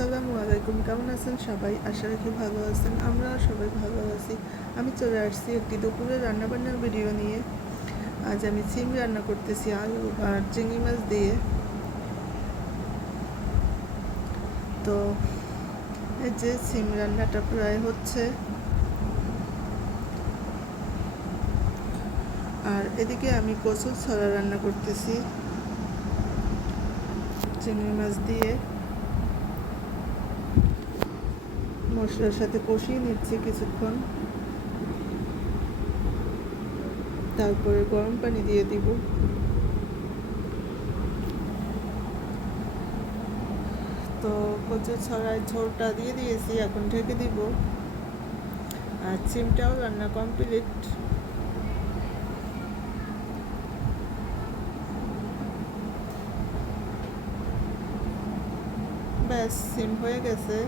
আসসালামু আলাইকুম কেমন আছেন সবাই? আশা রাখি ভালো আছেন। আমরা সবাই ভালো আছি। আমি চলে আসছি একটি দুপুরে রান্নাবান্নার ভিডিও নিয়ে। আজ আমি সিম রান্না করতেছি আলু আর চিংড়ি মাছ দিয়ে। তো, এই যে সিম রান্নাটা প্রায় হচ্ছে। আর এদিকে আমি কচুর ছড়া রান্না করতেছি। চিংড়ি মাছ দিয়ে। মশলার সাথে কষিয়ে নিচ্ছি কিছুক্ষণ। তারপরে গরম পানি দিয়ে দিব। তো কচুর ছড়ায় ঝোলটা দিয়ে দিয়েছি, এখন ঢেকে দিব। আর সিমটাও রান্না কমপ্লিট। ব্যাস সিম হয়ে গেছে।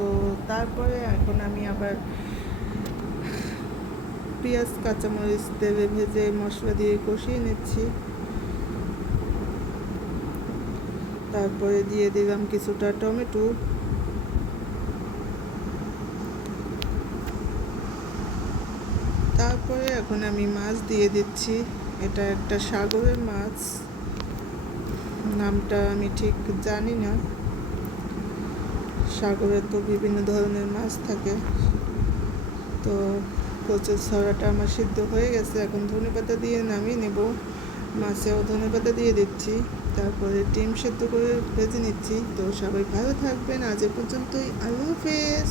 তো তারপরে এখন আমি আবার পেঁয়াজ, কাঁচামরিচ, তেলে ভেজে মশলা দিয়ে কষিয়ে নিচ্ছি। তারপরে দিয়ে দিলাম কিছুটা টমেটো। তারপরে এখন আমি মাছ দিয়ে দিচ্ছি। এটা একটা সাগরের মাছ। নামটা আমি ঠিক জানি না। সাগরে তো বিভিন্ন ধরনের মাছ থাকে। তো কচুর ছড়াটা আমার সিদ্ধ হয়ে গেছে। এখন ধনে পাতা দিয়ে নামিয়ে নেব। মাছেও ধনে পাতা দিয়ে দিচ্ছি। তারপরে ডিম সেদ্ধ করে ভেজে নিচ্ছি। তো সবাই ভালো থাকবেন। আজ এ পর্যন্তই। আল্লাহ হাফেজ।